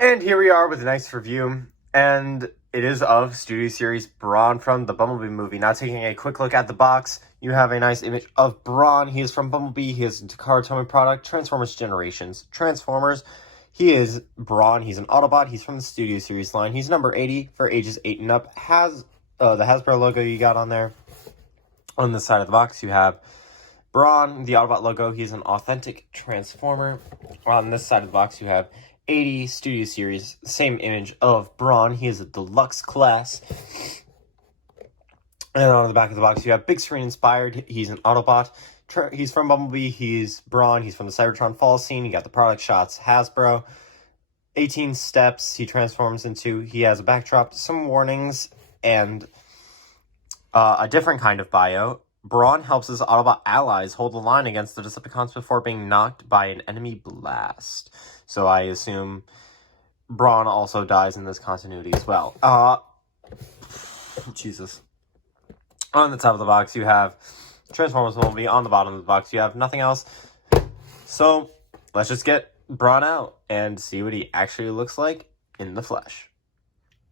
And here we are with a nice review, and it is of Studio Series Brawn from the Bumblebee movie. Now taking a quick look at the box, you have a nice image of Brawn. He is from Bumblebee, he is a Takara Tomy product, Transformers Generations. Transformers, he is Brawn, he's an Autobot, he's from the Studio Series line. He's number 80 for ages 8 and up. Has the Hasbro logo you got on there. On the side of the box, you have Brawn, the Autobot logo. He's an authentic Transformer. On this side of the box, you have 80 Studio Series, same image of Brawn. He is a deluxe class. And on the back of the box, you have big screen inspired. He's an Autobot. He's from Bumblebee. He's Brawn. He's from the Cybertron Fall scene. You got the product shots, Hasbro. 18 steps he transforms into. He has a backdrop, some warnings, and a different kind of bio. Brawn helps his Autobot allies hold the line against the Decepticons before being knocked by an enemy blast. So I assume Brawn also dies in this continuity as well. Jesus. On the top of the box, you have Transformers Movie. On the bottom of the box, you have nothing else. So let's just get Brawn out and see what he actually looks like in the flesh.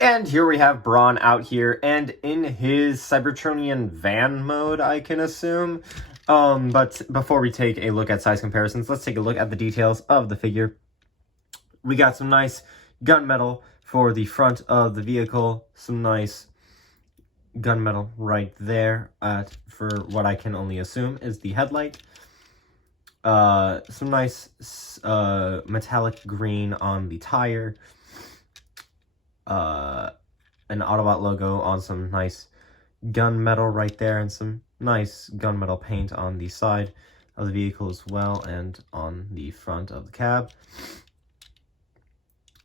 And here we have Brawn out here, and in his Cybertronian van mode, I can assume. But before we take a look at size comparisons, let's take a look at the details of the figure. We got some nice gunmetal for the front of the vehicle, some nice gunmetal right there for what I can only assume is the headlight. Some nice metallic green on the tire. An Autobot logo on some nice gunmetal right there, and some nice gunmetal paint on the side of the vehicle as well, and on the front of the cab,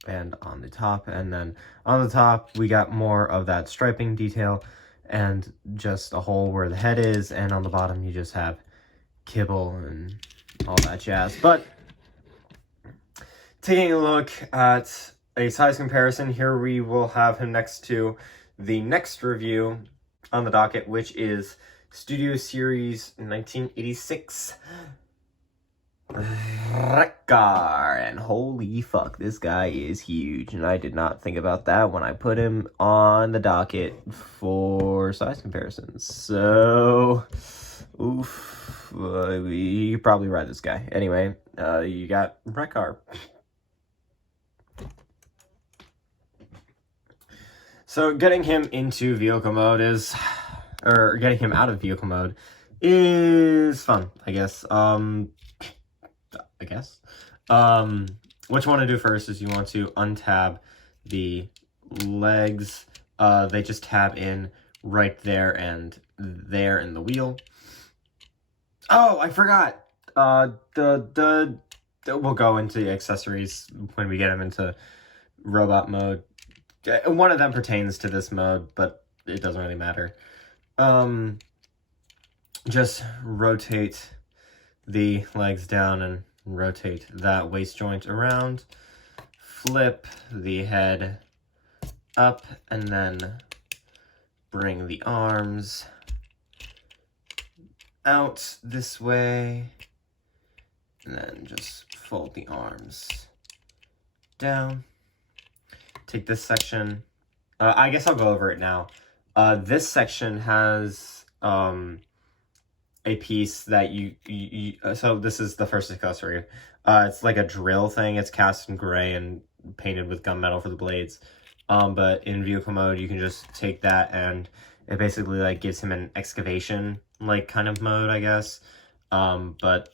and on the top. And then on the top, we got more of that striping detail, and just a hole where the head is, and on the bottom, you just have kibble and all that jazz. But taking a look at a size comparison, here we will have him next to the next review on the docket, which is Studio Series 1986 Wreck-Gar. And holy fuck, this guy is huge, and I did not think about that when I put him on the docket for size comparisons. So, oof, you probably ride this guy. Anyway, you got Wreck-Gar. So getting him into vehicle mode getting him out of vehicle mode is fun, I guess. What you want to do first is you want to untab the legs. They just tab in right there and there in the wheel. Oh, I forgot. We'll go into the accessories when we get him into robot mode. One of them pertains to this mode, but it doesn't really matter. Just rotate the legs down and rotate that waist joint around. Flip the head up, and then bring the arms out this way. And then just fold the arms down. Take this section. I guess I'll go over it now. This section has a piece that so this is the first accessory. It's like a drill thing. It's cast in gray and painted with gunmetal for the blades. But in vehicle mode, you can just take that, and it basically like gives him an excavation like kind of mode, I guess. But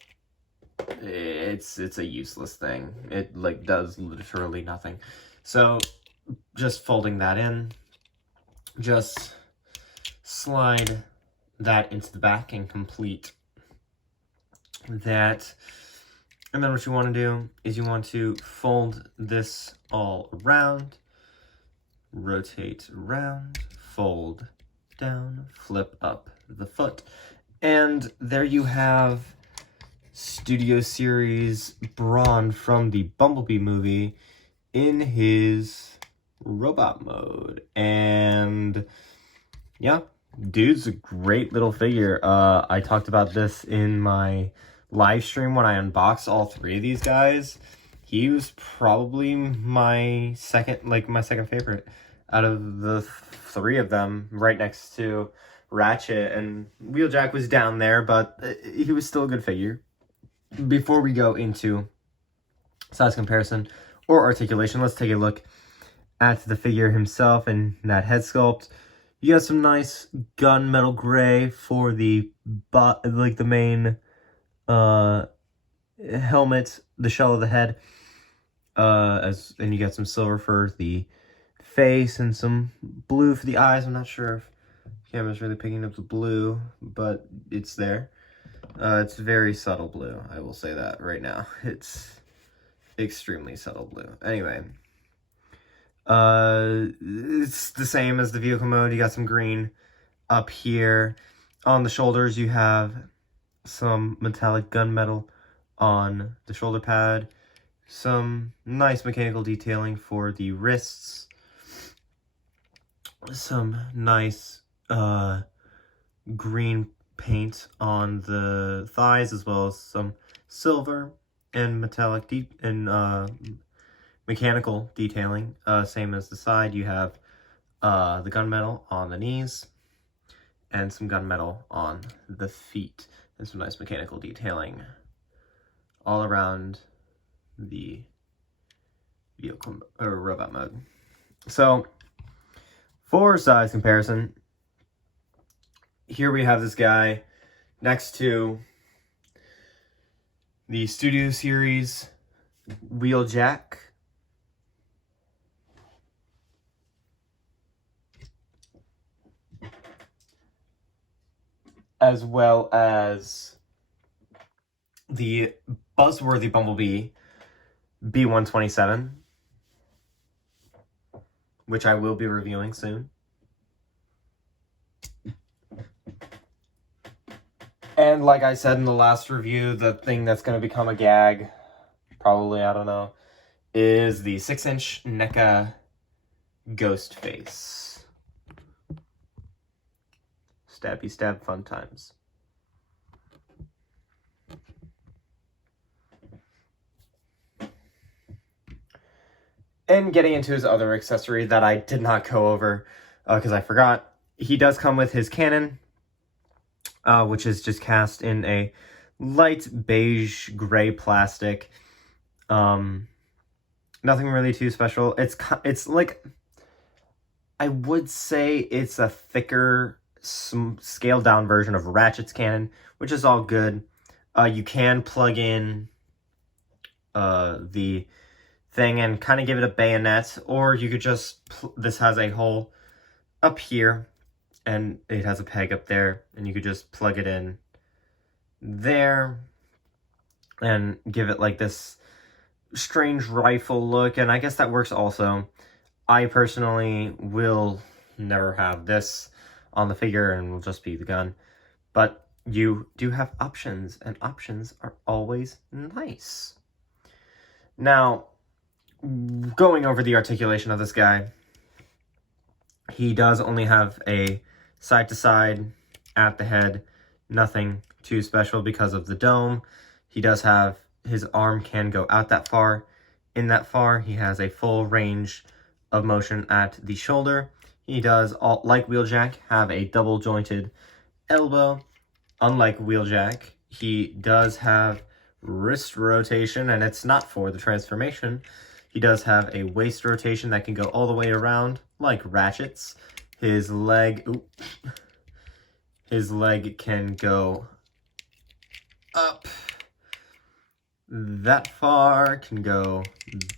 it's a useless thing. It like does literally nothing. So just folding that in, just slide that into the back and complete that. And then what you want to do is you want to fold this all around, rotate around, fold down, flip up the foot, and there you have Studio Series Brawn from the Bumblebee movie in his robot mode. And yeah, dude's a great little figure. I talked about this in my live stream when I unboxed all three of these guys. he was probably my second favorite out of the three of them, right next to Ratchet. And Wheeljack was down there, but he was still a good figure. Before we go into size comparison or articulation, let's take a look at the figure himself and that head sculpt. You got some nice gunmetal gray for the main helmet, the shell of the head. And you got some silver for the face and some blue for the eyes. I'm not sure if the camera's really picking up the blue, but it's there. It's very subtle blue, I will say that right now. It's extremely subtle blue. Anyway, it's the same as the vehicle mode. You got some green up here. On the shoulders, you have some metallic gunmetal on the shoulder pad. Some nice mechanical detailing for the wrists. Some nice green paint on the thighs, as well as some silver and metallic mechanical detailing. Same as the side, you have the gunmetal on the knees and some gunmetal on the feet, and some nice mechanical detailing all around the vehicle or robot mode. So for size comparison, here we have this guy next to the Studio Series Wheeljack. As well as the buzzworthy Bumblebee B127, which I will be reviewing soon. And like I said in the last review, the thing that's going to become a gag, probably, I don't know, is the 6-inch NECA Ghost Face. Stabby stab fun times. And getting into his other accessory that I did not go over because I forgot. He does come with his cannon, which is just cast in a light beige gray plastic. Nothing really too special. It's like, I would say it's a thicker, scaled down version of Ratchet's cannon, which is all good. You can plug in the thing and kind of give it a bayonet, or you could just, this has a hole up here and it has a peg up there, and you could just plug it in there and give it like this strange rifle look, and I guess that works also. I personally will never have this on the figure and will just be the gun, but you do have options, and options are always nice. Now, going over the articulation of this guy, he does only have a side-to-side at the head, nothing too special because of the dome. He does have, his arm can go out that far, in that far. He has a full range of motion at the shoulder. He does, like Wheeljack, have a double-jointed elbow. Unlike Wheeljack, he does have wrist rotation, and it's not for the transformation. He does have a waist rotation that can go all the way around, like Ratchet's. His leg can go up that far, can go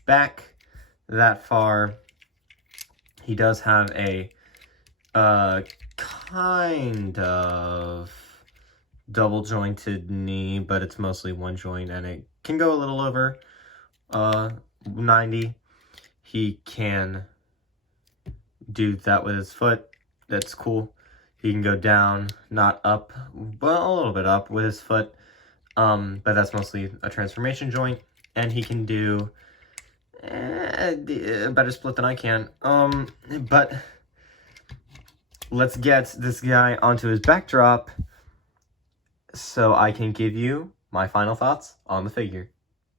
back that far. He does have a kind of double jointed knee, but it's mostly one joint, and it can go a little over 90. He can do that with his foot. That's cool. He can go down, not up, well, a little bit up with his foot, but that's mostly a transformation joint. And he can do a better split than I can. But let's get this guy onto his backdrop so I can give you my final thoughts on the figure.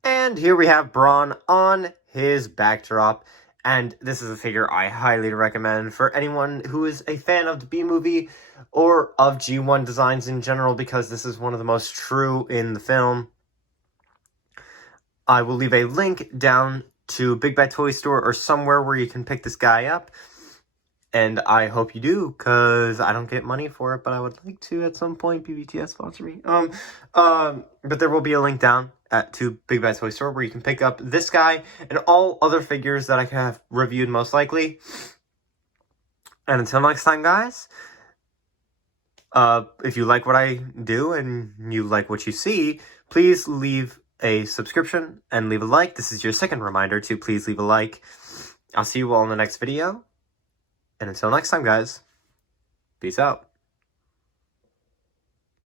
And And here we have Brawn on his backdrop. And this is a figure I highly recommend for anyone who is a fan of the B-movie or of G1 designs in general, because this is one of the most true in the film. I will leave a link down to Big Bad Toy Store or somewhere where you can pick this guy up. And I hope you do, because I don't get money for it, but I would like to at some point. BBTS sponsor me. But there will be a link down to Big Bad Toy Store where you can pick up this guy and all other figures that I have reviewed most likely. And until next time, guys, if you like what I do and you like what you see, please leave a subscription and leave a like. This is your second reminder to please leave a like. I'll see you all in the next video. And until next time, guys, peace out.